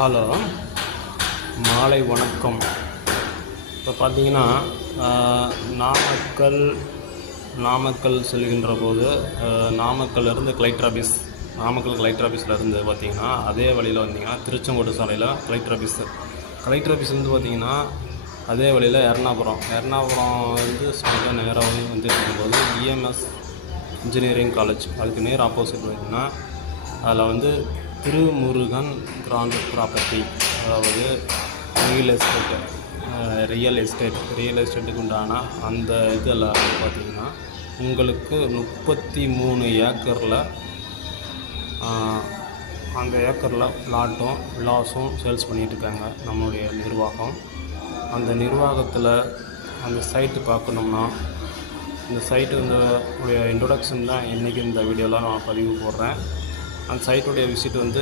Hello, மாலை வணக்கம். இப்போ பார்த்தீங்கன்னா நாமக்கல் செல்கின்ற போது நாமக்கல்லேருந்து கலெக்டர் ஆஃபீஸ், நாமக்கல் கலெக்டர் ஆஃபீஸ்லேருந்து பார்த்தீங்கன்னா அதே வழியில் வந்தீங்கன்னா திருச்செங்கோடு சாலையில் கலெக்டர் ஆஃபீஸ் வந்து பார்த்தீங்கன்னா அதே வழியில் எர்ணாபுரம் வந்து ஸ்ட்ரைட்டாக நேராக வந்து இருக்கும்போது இஎம்எஸ் இன்ஜினியரிங் காலேஜ் அதுக்கு நேர் ஆப்போசிட் பார்த்தீங்கன்னா அதில் வந்து திருமுருகன் கிராண்ட் ப்ராப்பர்ட்டி, அதாவது ரியல் எஸ்டேட்டுக்கு உண்டான அந்த இதில் பார்த்திங்கன்னா உங்களுக்கு 33 ஏக்கரில் அந்த ஏக்கரில் பிளாட்டும் விலாஸும் சேல்ஸ் பண்ணிகிட்ருக்காங்க நம்மளுடைய நிர்வாகம். அந்த நிர்வாகத்தில் அந்த சைட்டு பார்க்கணும்னா இந்த சைட்டு உடைய இன்ட்ரொடக்ஷன் தான் இன்றைக்கி இந்த வீடியோவில் நான் பதிவு போடுறேன். அந்த சைட்டுடைய விசிட் வந்து